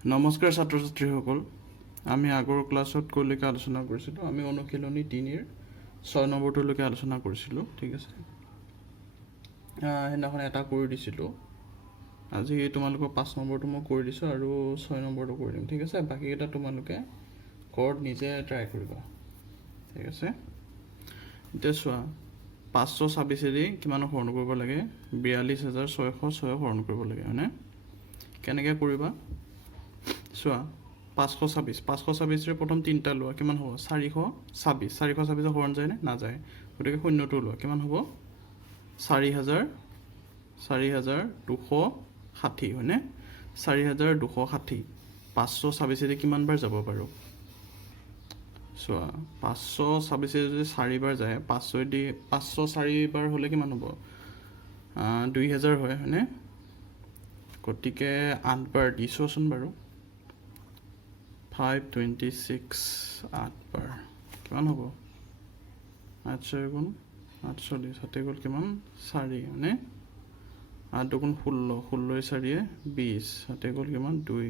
নমস্কাৰ ছাত্ৰ ছাত্ৰীসকল, আমি আগৰ ক্লাছত কলৈকে আলোচনা কৰিছিলোঁ। আমি অনুশীলনী 3ৰ 6 নম্বৰটোলৈকে আলোচনা কৰিছিলোঁ। ঠিক আছে, সেইদিনাখন এটা কৰি দিছিলোঁ। আজি তোমালোকৰ 5 নম্বৰটো মই কৰি দিছোঁ আৰু 6 নম্বৰটো কৰি দিম। ঠিক আছে, বাকীকেইটা তোমালোকে ঘৰত নিজে ট্ৰাই কৰিবা। ঠিক আছে, এতিয়া চোৱা, 526 কিমানক হৰণ কৰিব লাগে? 42,606 হৰণ কৰিব লাগে, হয়নে? কেনেকৈ কৰিবা চোৱা, 526 প্ৰথম 3টা লোৱা, কিমান হ'ব? 426। 426 হৰণ যায়নে? নাযায়, গতিকে শূন্যটো লোৱা, কিমান হ'ব? 4,260, হয়নে? 4,260 526 কিমান বাৰ যাব বাৰু? চোৱা, 526 যদি 4 বাৰ যায়, 504 বাৰ হ'লে কিমান হ'ব? 2,000 হয়, হয়নে? গতিকে 8 বাৰ দি চোৱাচোন বাৰু। 526 8 বাৰ কিমান হ'ব? 8 4 গুণ 48, হাতে গ'ল কিমান? 4, হয়নে? 8 2 16, 16 4 20, হাতে গ'ল কিমান? 2,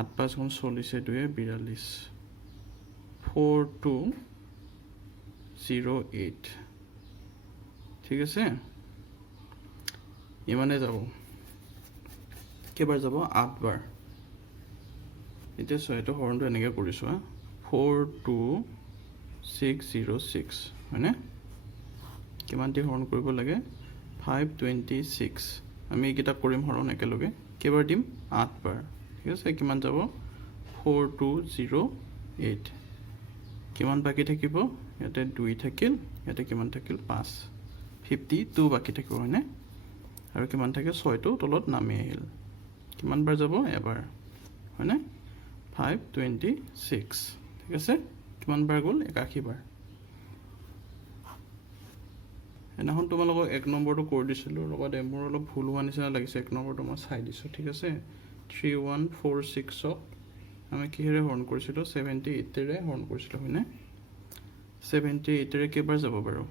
8 5 গুণ 40, 2 42, 4208। ঠিক আছে, ইমানে যাব। কেইবাৰ যাব? 8 বাৰ। এতিয়া চোৱা, এইটো হৰণটো এনেকৈ কৰিছোঁ, 42606, হয়নে? কিমান দি হৰণ কৰিব লাগে? 526। আমি এইকেইটা কৰিম হৰণ একেলগে। কেইবাৰ দিম? 8 বাৰ। ঠিক আছে, কিমান যাব? 4208। কিমান বাকী থাকিব? ইয়াতে 2 থাকিল, ইয়াতে কিমান থাকিল? 5, 52 বাকী থাকিব, হয়নে? আৰু কিমান থাকে? 6টো তলত নামি আহিল। কিমান বাৰ যাব? এবাৰ, হয়নে? 526। ঠিক আছে, কিমান বাৰ গ'ল? 81 বাৰ। সেইদিনাখন তোমালোকক 1 নম্বৰটো কৰি দিছিলোঁ, লগত মোৰ অলপ ভুল হোৱা নিচিনা লাগিছে। 1 নম্বৰটো মই চাই দিছোঁ। ঠিক আছে, 3146ক আমি কিহেৰে হৰণ কৰিছিলোঁ? 78ৰে হৰণ কৰিছিলোঁ, হয়নে? 78ৰে কেইবাৰ যাব বাৰু?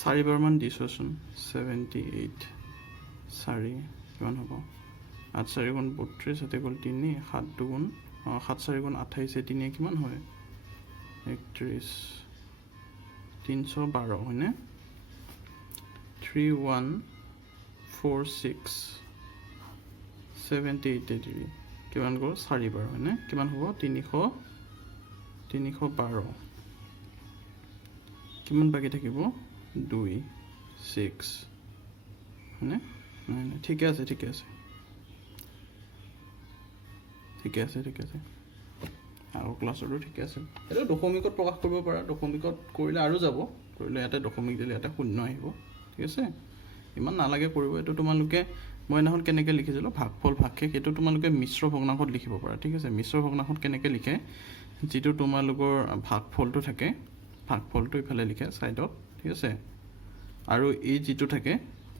4 বাৰমান দি চোৱাচোন। 78 4 কিমান হ'ব? 8 4 গুণ 32, হাতে গ'ল 3, 7 2 7 4 গুণ 28, 3 কিমান হয়? 31, 312, হয়নে? 3146 78 কিমান গ'ল? 4 বাৰ, হয়নে? কিমান হ'ব? 312। কিমান বাকী থাকিব? 2 6, হয়নে? নাই নাই, ঠিকে আছে, ঠিকে আছে, ঠিকে আছে, ঠিকে আছে। আৰু ক্লাছতো ঠিকে আছে। এইটো দশমিকত প্ৰকাশ কৰিব পাৰা। দশমিকত কৰিলে আৰু যাব, কৰিলে ইয়াতে দশমিক দিলে ইয়াতে শূন্য আহিব। ঠিক আছে, ইমান নালাগে কৰিব। এইটো তোমালোকে, মই সেইদিনাখন কেনেকৈ লিখিছিলোঁ, ভাগফল ভাগশেষ, এইটো তোমালোকে মিশ্ৰ ভগ্নাংশত লিখিব পাৰা। ঠিক আছে, মিশ্ৰ ভগ্নাংশত কেনেকৈ লিখে? যিটো তোমালোকৰ ভাগফলটো থাকে, ভাগফলটো ইফালে লিখে ছাইডত। ঠিক আছে, আৰু এই যিটো থাকে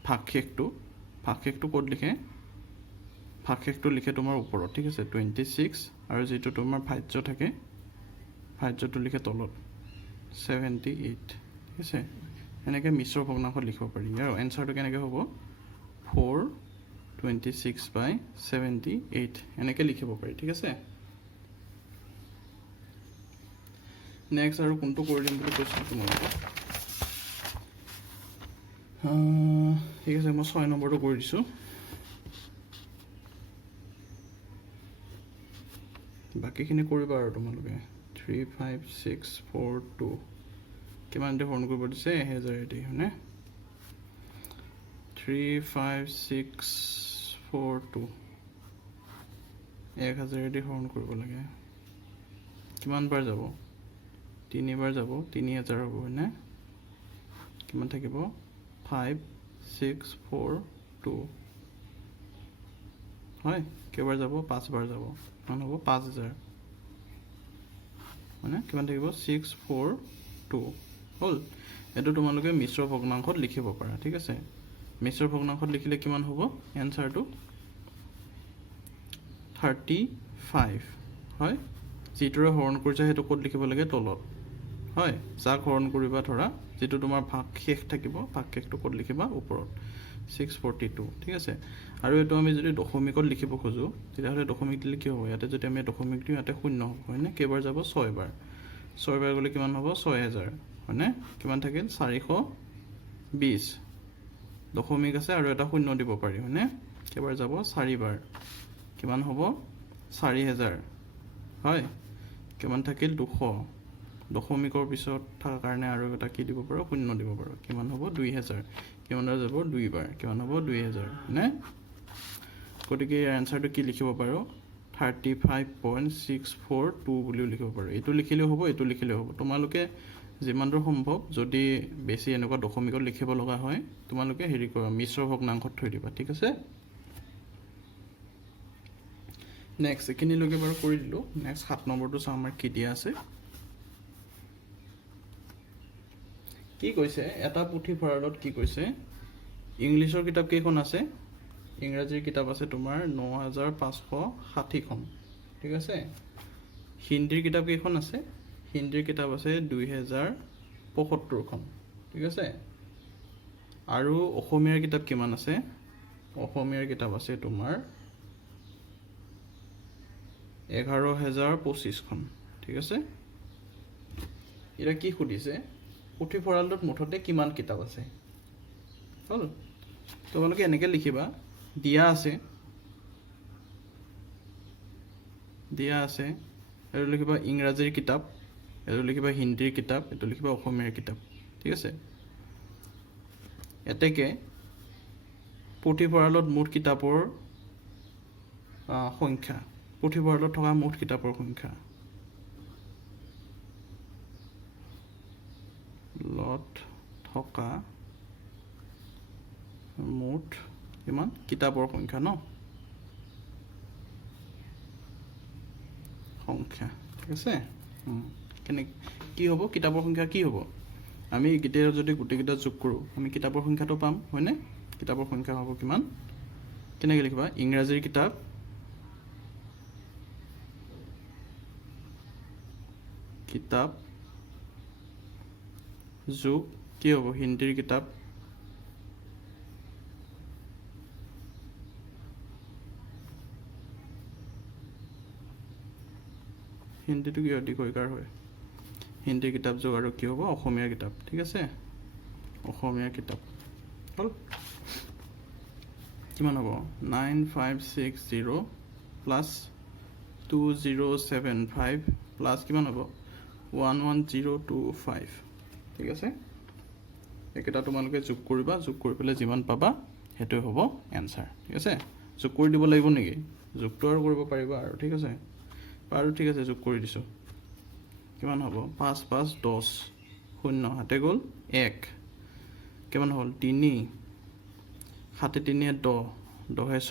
ভাগশেষটো, ভাগশেষটো ক'ত লিখে? ভাগশেষটো লিখে তোমাৰ ওপৰত। ঠিক আছে, 26, আৰু যিটো তোমাৰ ভাজ্য থাকে, ভাজ্যটো লিখে তলত 78। ঠিক আছে, এনেকৈ মিশ্ৰ ভগ্নাংশত লিখিব পাৰি। আৰু এনচাৰটো কেনেকৈ হ'ব? 426/78 এনেকৈ লিখিব পাৰি। ঠিক আছে, নেক্সট আৰু কোনটো কৰি দিম বুলি কৈছিলোঁ তোমালোকক? ঠিক আছে, মই 6 নম্বৰটো কৰি দিছোঁ। বাকীখিনি কৰিবা আৰু তোমালোকে। 35642 কিমান দি হৰণ কৰিব দিছে? 1000 দি, হয়নে? 35642 1000 দি হৰণ কৰিব লাগে। কিমান বাৰ যাব? 3 বাৰ যাব, 3000 হ'ব, হয়নে? কিমান থাকিব? 5642, হয়। কেইবাৰ যাব? 5 বাৰ যাব, কিমান হ'ব? 5000, হয়নে? কিমান থাকিব? 642 হ'ল। এইটো তোমালোকে মিশ্ৰ ভগ্নাংশত লিখিব পাৰা। ঠিক আছে, মিশ্ৰ ভগ্নাংশত লিখিলে কিমান হ'ব? এনচাৰটো 35, হয়। যিটোৰে হৰণ কৰিছে সেইটো ক'ত লিখিব লাগে? তলত, হয়। যাক হৰণ কৰিবা, ধৰা যিটো তোমাৰ ভাগশেষ থাকিব, ভাগশেষটো ক'ত লিখিবা? ওপৰত। 642 ঠিক আছে আৰু এইটো আমি যদি দশমিকত লিখিব খোজো তেতিয়াহ'লে দশমিক দিলে কি হ'ব ইয়াতে যদি আমি দশমিক দিওঁ ইয়াতে শূন্য হ'ব হয়নে কেইবাৰ যাব 6 বাৰ 6 বাৰ গ'লে কিমান হ'ব 6000 হয়নে কিমান থাকিল 420 দশমিক আছে আৰু এটা শূন্য দিব পাৰি হয়নে কেইবাৰ যাব 4 বাৰ কিমান হ'ব 4000 হয় কিমান থাকিল 200 দশমিকৰ পিছত থকা কাৰণে আৰু এটা কি দিব পাৰো শূন্য দিব পাৰো কিমান হ'ব 2000 কিমানবাৰ যাব 2 বাৰ কিমান হ'ব 2000 নে গতিকে ইয়াৰ আনসাৰটো কি লিখিব পাৰো 35.642 বুলিও লিখিব পাৰো এটো লিখিলেও হ'ব এটো লিখিলেও হ'ব তোমালোকে যিমান দূৰ সম্ভৱ যদি বেছি এনেকুৱা দশমিকত লিখিব লগা হয় তোমালোকে হেৰি কৰা মিশ্ৰ ভগ্নাংশত থৈ দিবা ঠিক আছে নেক্সট এখিনি লগে বাৰু কৰি দিলো নেক্সট 7 নম্বৰটো চাও আমাৰ কি দিয়া আছে কি কৈছে এটা পুথিভঁৰালত কি কৈছে ইংলিছৰ কিতাপ কেইখন আছে ইংৰাজীৰ কিতাপ আছে তোমাৰ 9560 খন ঠিক আছে হিন্দীৰ কিতাপ কেইখন আছে হিন্দীৰ কিতাপ আছে 2075 খন ঠিক আছে আৰু অসমীয়াৰ কিতাপ কিমান আছে অসমীয়াৰ কিতাপ আছে তোমাৰ 11025 খন ঠিক আছে এৰা কি খুদিছে পুথিভঁৰালটোত মুঠতে কিমান কিতাপ আছে হল তোমালোকে এনেকৈ লিখিবা দিয়া আছে আৰু লিখিবা ইংৰাজীৰ কিতাপ আৰু লিখিবা হিন্দীৰ কিতাপ এটো লিখিবা অসমীয়াৰ কিতাপ ঠিক আছে এতেকে পুথিভঁৰালত মুঠ কিতাপৰ সংখ্যা পুথিভঁৰালত থকা মুঠ কিতাপৰ সংখ্যা লট থকা মুঠ কিমান কিতাপৰ সংখ্যা ন সংখ্যা ঠিক আছে কেনে কি হ'ব কিতাপৰ সংখ্যা কি হ'ব আমি গিটেৰ যদি গুটেকিটা যোগ কৰো আমি কিতাপৰ সংখ্যাটো পাম হয়নে কিতাপৰ সংখ্যা হ'ব কিমান কেনেকৈ লিখিবা ইংৰাজীৰ কিতাপ কিতাপ যোগ কি হ'ব হিন্দীৰ কিতাপ হিন্দীটো কি অধিকৈকাৰ হয় হিন্দী কিতাপ যোগ আৰু কি হ'ব অসমীয়া কিতাপ ঠিক আছে অসমীয়া কিতাপ হল কিমান হ'ব 9560 প্লাস 2075 প্লাস কিমান হ'ব 11025 ঠিক আছে একেটা তোমালোকে যোগ কৰিবা যোগ কৰি পেলাই যিমান পাবা হেতু হ'ব आंसर ঠিক আছে যোগ কৰি দিব লাগিব নেকি যোগটো আৰু কৰিব পাৰিবা আৰু ঠিক আছে পাৰো ঠিক আছে যোগ কৰি দিছো কিমান হ'ব 5 5 10 শূন্য হাতে গ'ল 1 কিমান হ'ল 3 হাতে 3 10 10 6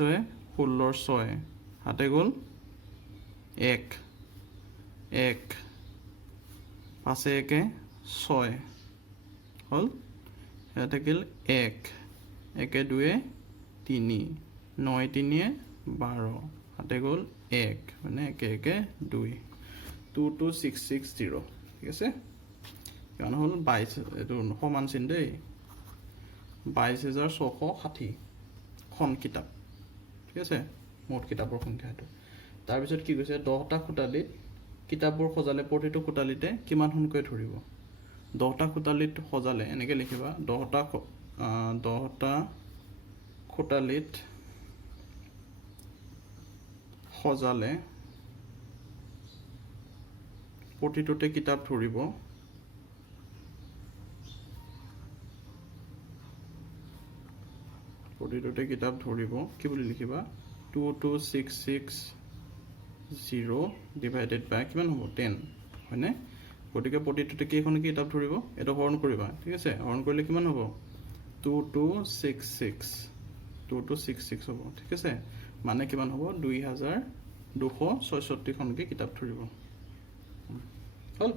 16 6 হাতে গ'ল 1 1 5 1 6 হল এটা গেল 1 1 2 3 9 3 12 হাতে গ'ল 1 মানে 1 1 2 22660 ঠিক আছে কিমান হ'ল 22 এটো সমান চিন দেই 22660 খন কিতাপ ঠিক আছে মোট কিতাপৰ সংখ্যা এটো তাৰ পিছত কি কৈছে 10টা খুটালিত কিতাপবোৰ সজালে প্ৰতিটো খুটালিতে কিমানখনকৈ ধৰিব 10টা খুটালিত সজালে এনেকৈ লিখিবা 10টা খুটালিত সজালে প্ৰতিটোতে কিতাপ ধৰিব প্ৰতিটোতে কিতাপ ধৰিব কি বুলি লিখিবা 22660 ডিভাইডেড বাই কিমান হ'ব 10 হয়নে গতিকে প্ৰতিটোতে কেইখন কিতাপ ধৰিব এটা হৰণ কৰিবা ঠিক আছে হৰণ কৰিলে কিমান হ'ব 2266 হ'ব ঠিক আছে মানে কিমান হ'ব 2266 খনকে কিতাপ ধৰিব হল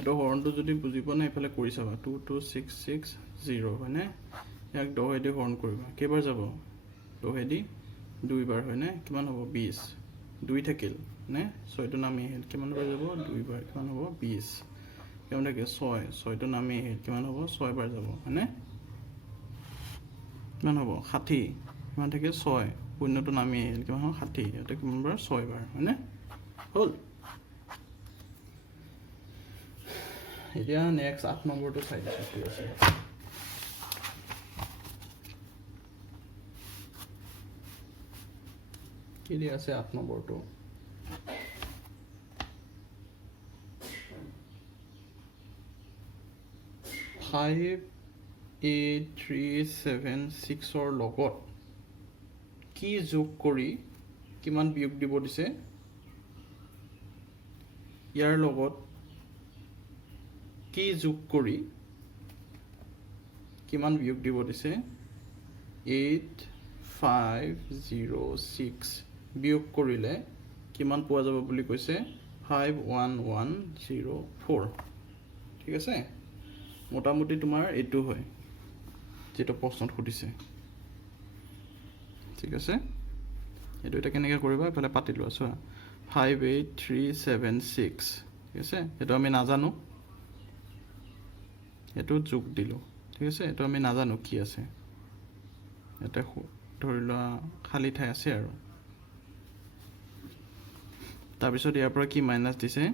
এটা হৰণটো যদি বুজি পোৱা নাই এফালে কৰি চাবা 22660 হয়নে ইয়াক 10 দি হৰণ কৰিবা কেইবাৰ যাব 10 দি দুইবাৰ হয়নে কিমান হ'ব 20 দুই থাকিল নে 6 টো নামি আহিল কিমান বাৰ যাব দুইবাৰ কিমান হ'ব 20 কিমান থাকে 6 টো নামি আহিল কিমান হ'ব 6 বাৰ যাব হয়নে কিমান হ'ব 60 কিমান থাকে 6 শূন্যটো নামি আহিল কিমান হ'ব 60 ইয়াতে কিমান বাৰ 6 বাৰ হয়নে হ'ল এতিয়া নেক্সট 8 নম্বৰটো চাই দিছোঁ কি আছে কি দিয়া আছে 8 নম্বৰটো 58376 ৰ লগত কি যোগ কৰি কিমান বিয়োগ দিব দিছে ইয়াৰ লগত কি যোগ কৰি কিমান বিয়োগ দিব দিছে 8506 বিয়োগ কৰিলে কিমান পোৱা যাব বুলি কৈছে 51104 ঠিক আছে মোটামুটি তোমাৰ এইটো হয় যেটো প্ৰশ্নত সুধিছে ঠিক আছে এইটো এটা কেনেকৈ কৰিবা এফালে পাতি লোৱা চোৱা 58376 ঠিক আছে এইটো আমি নাজানো এইটো যোগ দিলো ঠিক আছে এইটো আমি নাজানো কি আছে এটা ধৰি লোৱা খালি ঠাই আছে আৰু তাৰপিছত ইয়াৰ পৰা কি মাইনাস দিছে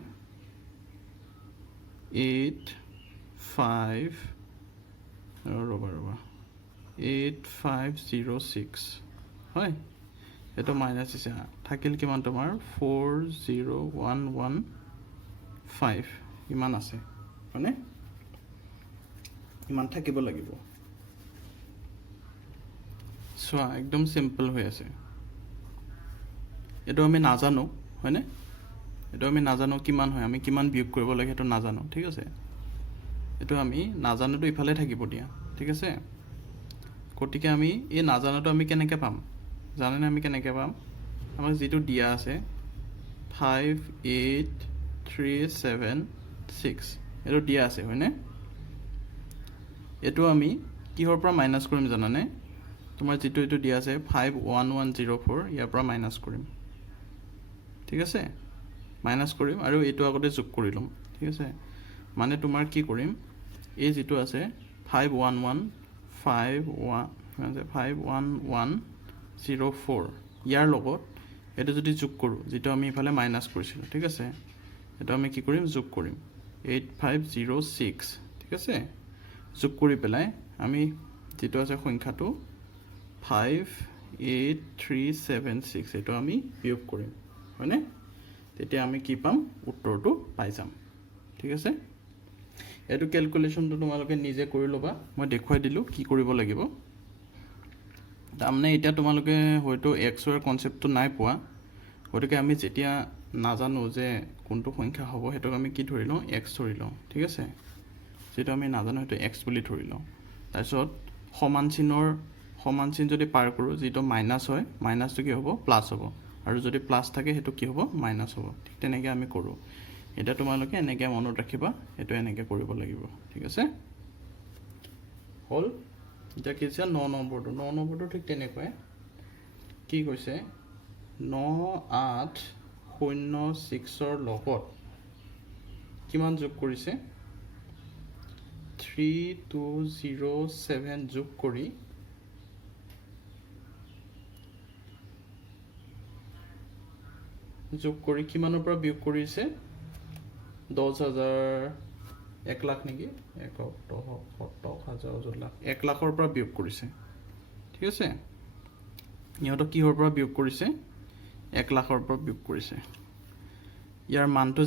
8506 হয় এটা মাইনাস দিছে থাকিল কিমান তোমাৰ 40115 ইমান আছে মানে ইমান থাকিব লাগিব চোৱা একদম সিম্পল হৈ আছে এটো আমি নাজানো হয়নে এটো আমি নাজানো কিমান হয় আমি কিমান বিয়োগ কৰিব লাগে এটো নাজানো ঠিক আছে এটো আমি নাজানোটো ইফালে থাকিব দিয়া ঠিক আছে গতিকে আমি এই নাজানোটো আমি কেনেকৈ পাম জানেনে আমি কেনেকৈ পাম আমাক যেটো দিয়া আছে 58376 এটো দিয়া আছে হয়নে এটো আমি কিহৰ পৰা মাইনাস কৰিম জানানে তোমাৰ যেটো এটো দিয়া আছে 51104 ইয়াৰ পৰা মাইনাস কৰিম ঠিক আছে মাইনাস কৰিম আৰু এটো আগতে যোগ কৰি লম ঠিক আছে মানে তোমাৰ কি কৰিম এই যেটো আছে 51104 ইয়াৰ লগত এটো যদি যোগ কৰো যেটো আমি ইফালে মাইনাস কৰিছিল ঠিক আছে এটো আমি কি কৰিম যোগ কৰিম 8506 ঠিক আছে যোগ কৰি পেলাই আমি যেটো আছে সংখ্যাটো 58376 এটো আমি বিয়োগ কৰিম হয়নে তেতিয়া আমি কি পাম উত্তৰটো পাই যাম ঠিক আছে এটো ক্যালকুলেশনটো তোমালোকে নিজে কৰি লবা মই দেখুৱাই দিলো কি কৰিব লাগিব তাৰমানে এটা তোমালোকে হয়তো x ৰ কনসেপ্টটো নাই পোৱা গতিকে আমি যেতিয়া নাজানো যে কোনটো সংখ্যা হ'ব হেতক আমি কি ধৰি লওঁ x ধৰি লওঁ ঠিক আছে যেটা আমি নাজানো হেতু x বুলি ধৰি লওঁ তাৰপিছত সমান চিন যদি পাৰ কৰো যেটো মাইনাস হয় মাইনাসটো কি হ'ব প্লাস হ'ব আৰু যদি প্লাস থাকে হেতু কি হ'ব মাইনাস হ'ব ঠিক তেনেকৈ আমি কৰো এটা তোমালোকে এনেকৈ মনত ৰাখিবা এটো এনেকৈ কৰিব লাগিব ঠিক আছে হল এটা কি আছে 9 নম্বৰটো ঠিক তেনেকৈ কি কৈছে 9806 ৰ লগত কিমান যোগ কৰিছে 3207 যোগ কৰি কিমানৰ পৰা বিয়োগ কৰিছে 10000 1 লাখ নেকি 1 লাখৰ পৰা বিয়োগ কৰিছে ঠিক আছে ইহঁতক কিহৰ পৰা বিয়োগ কৰিছে 1 লাখৰ পৰা বিয়োগ কৰিছে ইয়াৰ মানটো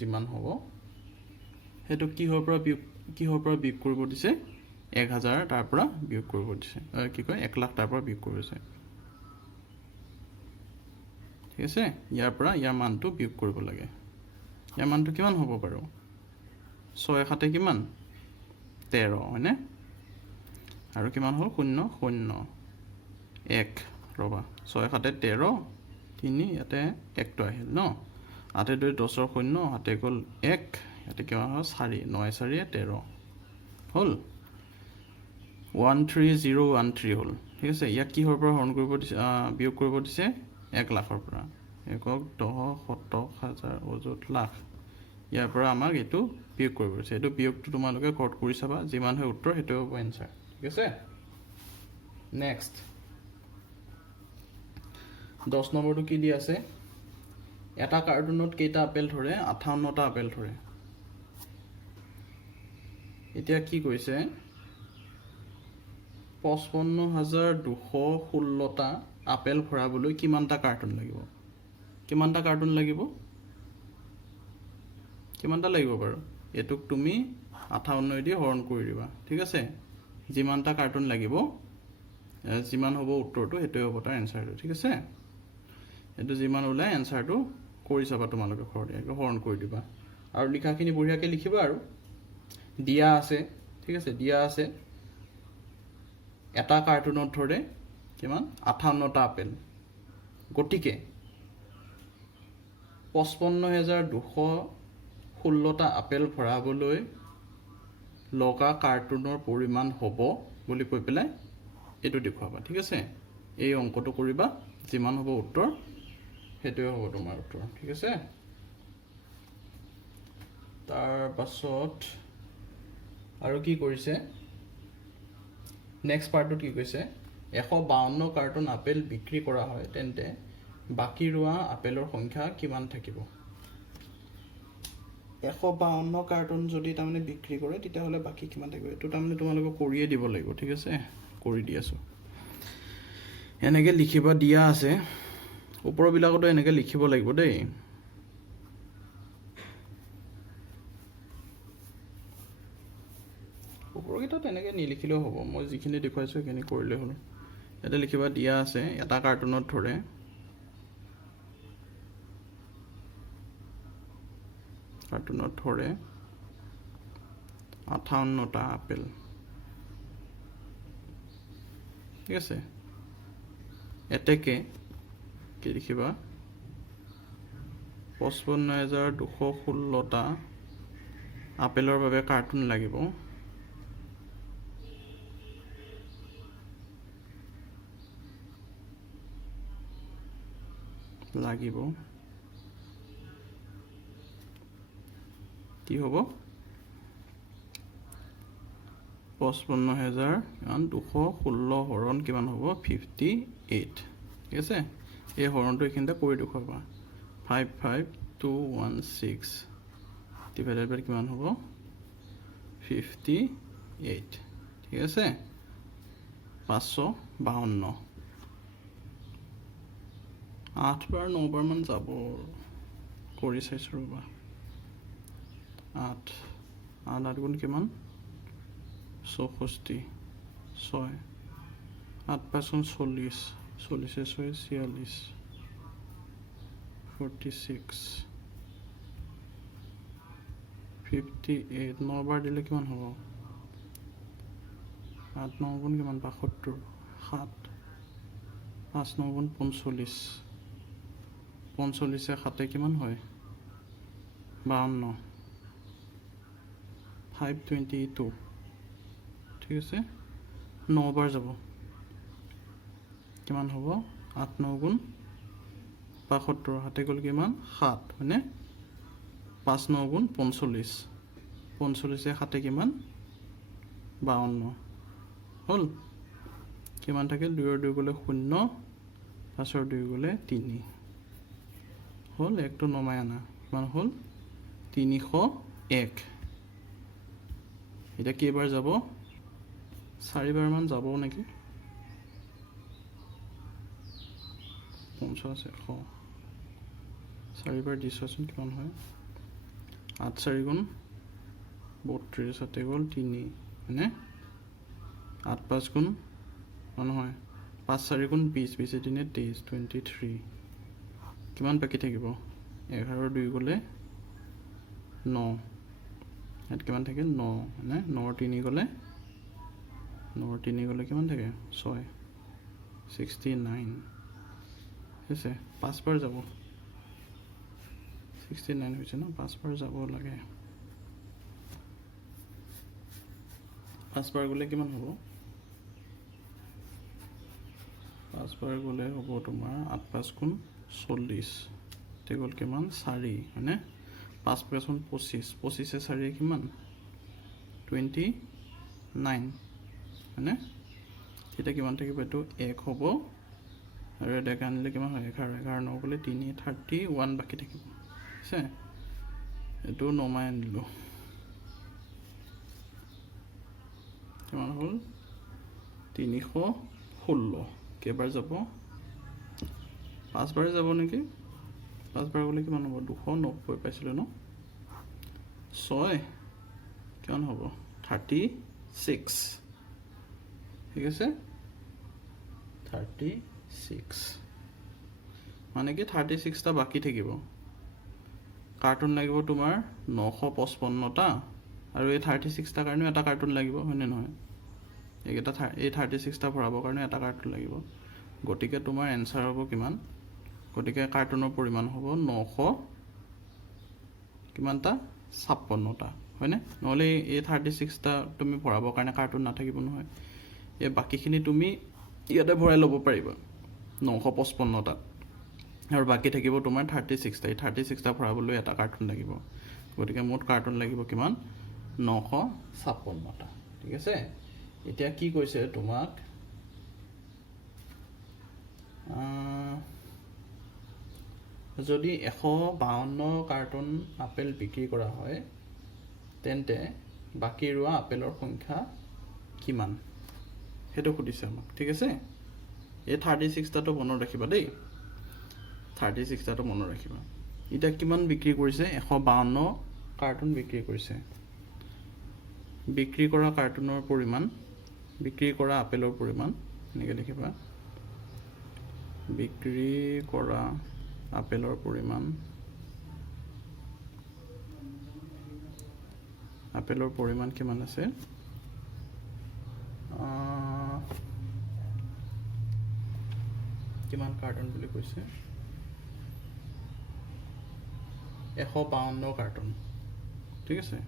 যিমান হ'ব হেতু কিহৰ পৰা বিয়োগ কৰিব দিছে 1000 তাৰ পৰা বিয়োগ কৰিব দিছে কি কয় 1 লাখ তাৰ পৰা বিয়োগ কৰিছে ঠিক আছে ইয়াৰ পৰা ইয়াৰ মানটো বিয়োগ কৰিব লাগে ইয়াৰ মানটো কিমান হ'ব বাৰু 6 7 কিমান 13 হয়নে আৰু কিমান হ'ল 0 0 1 ৰবা 6 7 13 3 ইয়াতে 1 টো আহিল ন 8 2 10 ৰ 0 8 গল 1 ইয়াতে কিমান হ'ল 4 9 4 13 হ'ল 13013 হ'ল ঠিক আছে ইয়াক কিহৰ পৰা হৰণ কৰিব দিছে বিয়োগ কৰিব দিছে 1 লাখৰ পৰা 1 10 70 হাজাৰ অযুত লাখ ইয়াৰ পৰা আমাক এটো বিয়োগ কৰিব দিছে এইটো বিয়োগটো তোমালোকে ঘৰত কৰি চাবা যিমান হয় উত্তৰ সেইটো হ'ব এনসাৰ ঠিক আছে নেক্সট 10 নম্বৰটো কি দি আছে এটা কাৰ্টুনত কেইটা আপেল ধৰে 58টা আপেল ধৰে এতিয়া কি কৈছে 55,216টা আপেল ভৰাবলৈ কিমানটা কাৰ্টুন লাগিব কিমানটা লাগিব বাৰু এটুক তুমি 58 দি হৰণ কৰি দিবা ঠিক আছে যিমানটা কাৰ্টুন লাগিব যিমান হ'ব উত্তৰটো হেতুৱে হ'ব তাৰ এনসাৰটো ঠিক আছে এটো যিমান ওলাই এনসাৰটো কৰি চাবা তোমালোকে ঘৰতে হৰণ কৰি দিবা আৰু লিখাখিনি বঢ়িয়াকৈ লিখিবা আৰু দিয়া আছে ঠিক আছে দিয়া আছে এটা কাৰ্টুনত ধৰে কিমান 58টা আপেল গতিকে 55,216টা আপেল ভৰাবলৈ লগা কাৰ্টুনৰ পৰিমাণ হ'ব বুলি কৈ পেলাই এটো দেখুৱাবা ঠিক আছে এই অংকটো কৰিবা যিমান হ'ব উত্তৰ হেতুৱে হ'ব তোমাৰ উত্তৰ ঠিক আছে তাৰ পাছত আৰু কি কৰিছে নেক্সট পাৰ্টত কি কৈছে 152 কাৰ্টুন আপেল বিক্ৰী কৰা হয় তেন্তে বাকি ৰোৱা আপেলৰ সংখ্যা কিমান থাকিব 152 কাৰ্টুন যদি তাৰমানে বিক্ৰী কৰে তেতিয়া হলে বাকি কিমান থাকিব এটো তাৰমানে তোমালোকে কৰিয়ে দিব লাগিব ঠিক আছে কৰি দি আছো এনেকে লিখিবা দিয়া আছে ওপৰৰ বিলাকতো এনেকে লিখিব লাগিব দেই ওপৰকেইটাত এনেকে নিলিখিলেও হ'ব মই যিখিনি দেখুৱাইছো সেইখিনি কৰিলে হ'ল এটা লিখিবা দিয়া আছে এটা কাৰ্টুনত ধৰে কাৰ্টুনত ধৰে 58টা আপেল ঠিক আছে এতেকে কি লিখিবা 55,216টা আপেলৰ বাবে কাৰ্টুন লাগিব কি হ'ব 55,216 হৰণ কিমান হ'ব 58 ঠিক আছে এই হৰণটো এইখিনিতে কৰি দেখুৱাবা 55216 ডিভাইডেড বাই কিমান হ'ব 58 ঠিক আছে 552 8 বাৰ 9 বাৰ মান যাব কৰি চাইছো ৰবা 8 8 গুণ কিমান 64 6 8 5 40 40 6 46 46 58 9 বাৰ দিলে কিমান হ'ব 8 9 গুণ কিমান 72 7 5 9 গুণ 45 45 7 কিমান হয় 52 522 ঠিক আছে 9 বাৰ যাব কিমান হ'ব 8 9 গুণ 72 হাতে গ'ল কিমান 7 হয়নে 5 9 গুণ 45 45 7 কিমান 52 হল কিমান থাকে 2 ৰ 2 গ'লে 0 5 ৰ 2 গ'লে 3 হল একটো নমাই আনা কিমান হল 301 এটা কেইবাৰ যাব 4 বাৰ মান যাব নেকি 50 100 4 বাৰ দিছচোন কিমান হয় 8 4 গুণ 32 7 গ'ল 3 হয়নে 8 5 গুণ নহয় 5 4 গুণ 20 20 3 23 23 কিমান বাকি থাকিব 11 ৰ 2 গ'লে 9 ইয়াত কিমান থাকে 9 হয়নে 9 ৰ 3 গ'লে 9 ৰ 3 গ'লে কিমান থাকে 6 69 হৈছে 5 বাৰ যাব 69 হৈছে না 5 বাৰ যাব লাগে 5 বাৰ গ'লে কিমান হ'ব 5 বাৰ গ'লে হ'ব তোমাৰ 8 5 গুণ 40 তে গ'ল কিমান 4 হয়নে 5 পেচোন 25 25 4 কিমান 29 হয়নে তেতিয়া কিমান থাকিব এইটো 1 হ'ব আৰু এটা আনিলে কিমান হয় 11 11 ন গ'লে 3 31 বাকি থাকিব আছে এইটো নমাই আনিলোঁ কিমান হ'ল 316 কেইবাৰ যাব 5 বাৰ যাব নেকি 5 বাৰ গ'লে কিমান হ'ব 290 পাইছিলোঁ ন 6 কিমান হ'ব 36 ঠিক আছে 36 মানে কি 36টা বাকি থাকিব কাৰ্টুন লাগিব তোমাৰ 955টা আৰু এই 36টা কাৰণে এটা কাৰ্টুন লাগিব হয়নে নহয় এইকেইটা এই 36টা ভৰাবৰ কাৰণে এটা কাৰ্টুন লাগিব গতিকে তোমাৰ এনসাৰ হ'ব কিমান গতিকে কাৰ্টুনৰ পৰিমাণ হ'ব 900 কিমানটা 56টা হয়নে নহলে এই 36টা তুমি ভৰাবৰ কাৰণে কাৰ্টুন নাথাকিব নহয় এই বাকিখিনি তুমি ইয়াতে ভৰাই ল'ব পাৰিবা 955টা আৰু বাকি থাকিব তোমাৰ 36টা এই 36টা ভৰাবলৈ এটা কাৰ্টুন লাগিব গতিকে মোট কাৰ্টুন লাগিব কিমান 956টা ঠিক আছে এতিয়া কি কৈছে তোমাক যদি 152 কাৰ্টুন আপেল বিক্ৰী কৰা হয় তেন্তে বাকি ৰোৱা আপেলৰ সংখ্যা কিমান হেতু খুদিছে আমাক ঠিক আছে এই 36টাটো মনত ৰাখিবা দেই 36টাটো মনত ৰাখিবা এটা কিমান বিক্ৰী কৰিছে 152 কাৰ্টুন বিক্ৰী কৰিছে বিক্ৰী কৰা কাৰ্টুনৰ পৰিমাণ বিক্ৰী কৰা আপেলৰ পৰিমাণ এনেকৈ লিখিবা বিক্ৰী কৰা আপেলৰ পৰিমাণ কিমান আছে কিমান কাৰ্টুন বুলি কৈছে 152 কাৰ্টুন ঠিক আছে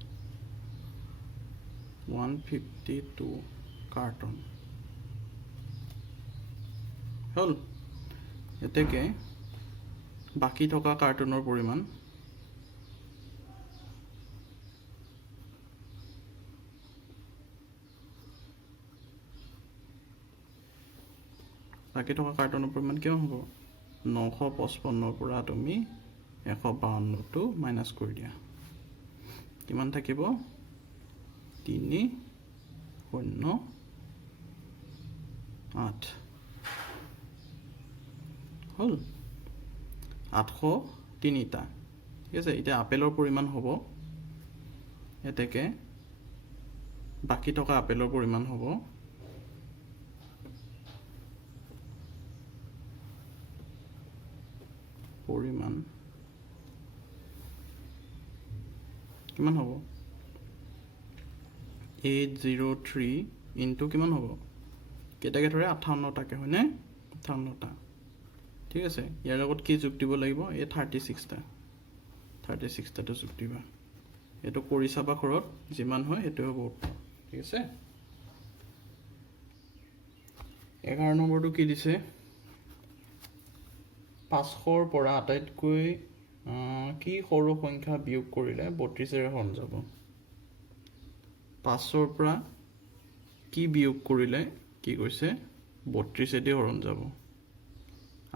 152 কাৰ্টুন হল এতেকে বাকি থকা কাৰ্টুনৰ পৰিমাণ বাকি থকা কাৰ্টুনৰ পৰিমাণ কিমান হ'ব 955 পৰা তুমি 152 টো মাইনাস কৰি দিয়া কিমান থাকিব 308 হল 803টা ঠিক আছে এটা আপেলৰ পৰিমাণ হ'ব এতেকে বাকি থকা আপেলৰ পৰিমাণ হ'ব কিমান হ'ব 803 ইনটু কিমান হ'ব কেটাকে ধৰে 58টাকে হয়নে 58টা ঠিক আছে ইয়াৰ লগত কি যোগ দিব লাগিব এই 36টাটো যোগ দিবা এটো কৰি চাবা ঘৰত যিমান হয় এটো হ'ব ঠিক আছে 11 নম্বৰটো কি দিছে 500ৰ পৰা আটাইতকৈ কি সৰু সংখ্যা বিয়োগ কৰিলে 32 এৰে হৰণ যাব 500ৰ পৰা কি বিয়োগ কৰিলে কি কৈছে 32 এদি হৰণ যাব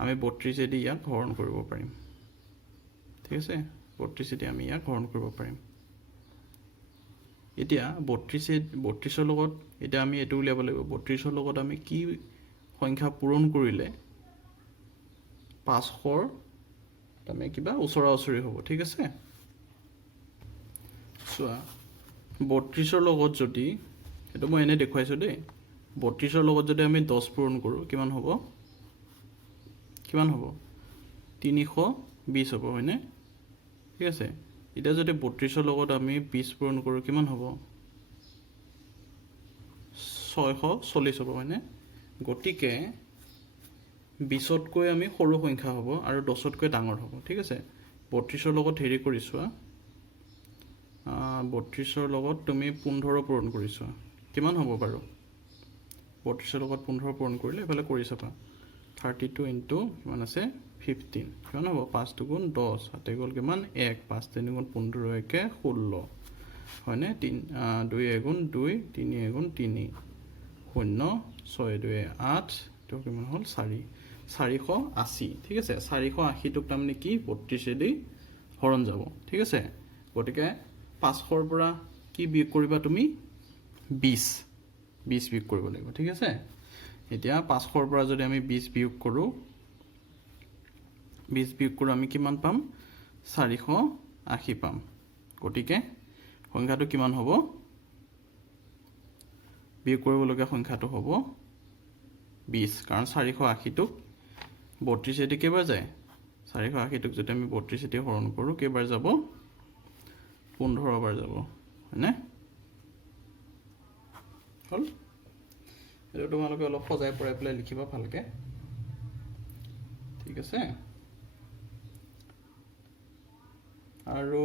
আমি 32 এদি ইয়াক হৰণ কৰিব পাৰিম ঠিক আছে 32 এদি আমি ইয়াক হৰণ কৰিব পাৰিম এতিয়া 32ৰ লগত এটা আমি এটো উলিয়াব লাগিব 32ৰ লগত আমি কি সংখ্যা পূৰণ কৰিলে 500ৰ তুমি কিবা ওচৰা ওচৰি হ'ব ঠিক আছে সোয়া 32ৰ লগত যদি এটো মই এনে দেখুৱাইছো দেই 32ৰ লগত যদি আমি 10 পূৰণ কৰো কিমান হ'ব 320 হ'ব হয়নে ঠিক আছে এটা যদি 32ৰ লগত আমি 20 পূৰণ কৰো কিমান হ'ব 640 হ'ব হয়নে গটিকে 20তকৈ আমি সৰু সংখ্যা হ'ব আৰু 10তকৈ ডাঙৰ হ'ব ঠিক আছে 32ৰ লগত হেৰি কৰিছো 32ৰ লগত তুমি 15 পূৰণ কৰিছো কিমান হ'ব বাৰু 32ৰ লগত 15 পূৰণ কৰিলে এফালে কৰি চাবা 32 ইনটু কিমান আছে 15 কিমান হ'ব 5 2 10 হাতে গ'ল কিমান 1 5 3 15 একে 16 হয়নে 2 1 2 3 1 3 0 6 2 8 তো কিমান হ'ল 480 ঠিক আছে 480 টোক তাৰমানে কি 32 দি হৰণ যাব ঠিক আছে গতিকে 500 ৰ পৰা কি বিয়োগ কৰিবা তুমি 20 বিয়োগ কৰিব লাগিব ঠিক আছে এতিয়া 500 ৰ পৰা যদি আমি 20 বিয়োগ কৰোঁ আমি কিমান পাম 480 পাম গতিকে সংখ্যাটো কিমান হ'ব বিয়োগ কৰিবলগীয়া সংখ্যাটো হ'ব 20 কাৰণ 480 টোক 32 দি কেইবাৰ যায় 480 টোক যদি আমি 32 দি হৰণ কৰোঁ কেইবাৰ যাব 15 বাৰ যাব হয়নে হল এটা তোমালোকে অলপ সজাই পৰাই পেলাই লিখিবা ভালকে ঠিক আছে আৰু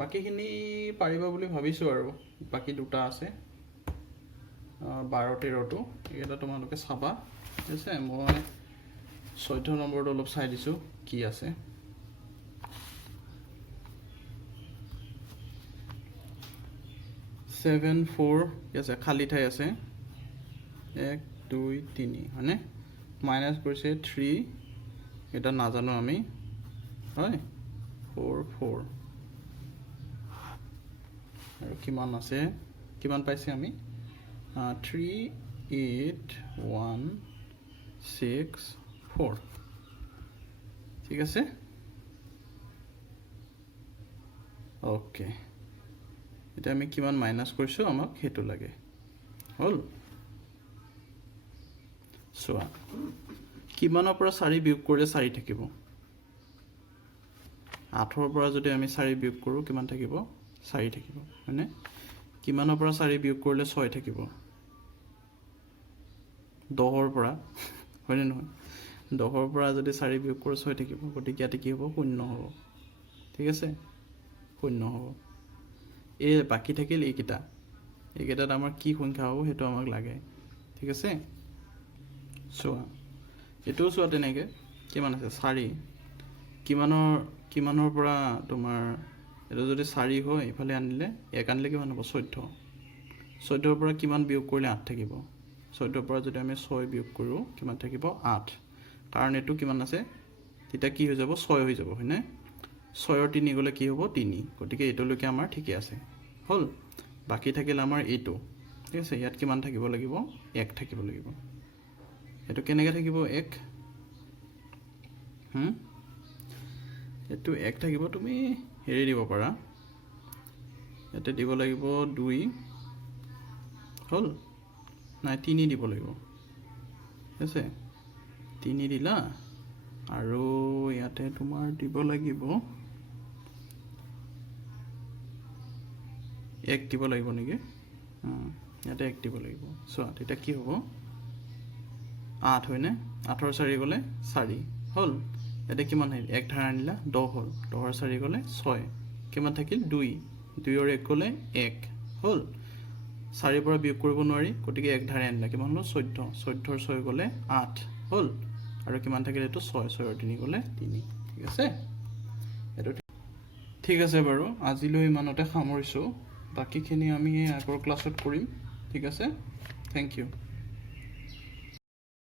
বাকিখিনি পাৰিবা বুলি ভাবিছো আৰু বাকি দুটা আছে 12 13 টো এটা তোমালোকে চাবা ঠিক আছে মই 14 নম্বৰটো অলপ চাই দিছো কি আছে 7 4 আছে খালি ঠাই আছে 1 2 3 হয়নে মাইনাস কৰিছে 3 এটা নাজানো আমি হয় 4 4 আৰু কিমান আছে কিমান পাইছে আমি 3 8 1 6 4 ঠিক আছে ওকে এটা আমি কিমান মাইনাস কৰিছো আমাক হেতু লাগে হল সোয়া কিমানৰ পৰা 4 বিয়োগ কৰিলে 4 থাকিব 8 ৰ পৰা যদি আমি 4 বিয়োগ কৰো কিমান থাকিব 4 থাকিব মানে কিমানৰ পৰা 4 বিয়োগ কৰিলে 6 থাকিব 10 ৰ পৰা হয়নে নহয় 10 ৰ পৰা যদি 4 বিয়োগ কৰো 6 থাকিব গতিকে ইয়াতে কি হ'ব 0 হ'ব ঠিক আছে 0 হ'ব এই বাকি থাকিল এইকেইটাত আমাৰ কি সংখ্যা হ'ব হেতু আমাক লাগে ঠিক আছে সোয়া এটোও সোয়া তেনেকে কিমান আছে 4 কিমানৰ পৰা তোমাৰ এটা যদি 4 হয় ইফালে আনিলে 1 আনিলে কিমান হ'ব 14 ৰ পৰা কিমান বিয়োগ কৰিলে 8 থাকিব 14 ৰ পৰা যদি আমি 6 বিয়োগ কৰো কিমান থাকিব 8 কাৰণ এটো কিমান আছে তেতিয়া কি হৈ যাব 6 হৈ যাব হয়নে 6 ৰ 3 গলে কি হ'ব 3 গতিকে এটোলৈকে আমাৰ ঠিকই আছে হল বাকি থাকিল আমাৰ এটো ঠিক আছে ইয়াত কিমান থাকিব লাগিব 1 থাকিব লাগিব এটো কেনেকৈ থাকিব 1 এটো 1 থাকিব তুমি হেৰি দিব পাৰা এতে দিব লাগিব 2 হল নাই 3 দিব লাগিব আছে 3 দিলা আৰু ইয়াতে তোমাৰ দিব লাগিব 1 দিব লাগিব নেকি ইয়াতে 1 দিব লাগিব সো এটা কি হ'ব 8 হয়নে 8 ৰ 4 গলে 4 হল এটা কিমান হয় 1 ধাৰ আনিলা 10 হল 10 ৰ 4 গলে 6 কিমান থাকিল 2 2 ৰ 1 গলে 1 হল 4 পৰা বিয়োগ কৰিব নোৱাৰি গতিকে 1 ধাৰ আনিলা কিমান হল 14 14 ৰ 6 গলে 8 হল আৰু কিমান থাকিল এটো 6 6 ৰ 3 গলে 3 ঠিক আছে এটো ঠিক আছে বাৰু আজিলৈ ইমানতে সামৰিছো বাকিখিনি আমি আগৰ ক্লাছত কৰিম ঠিক আছে থ্যাংক ইউ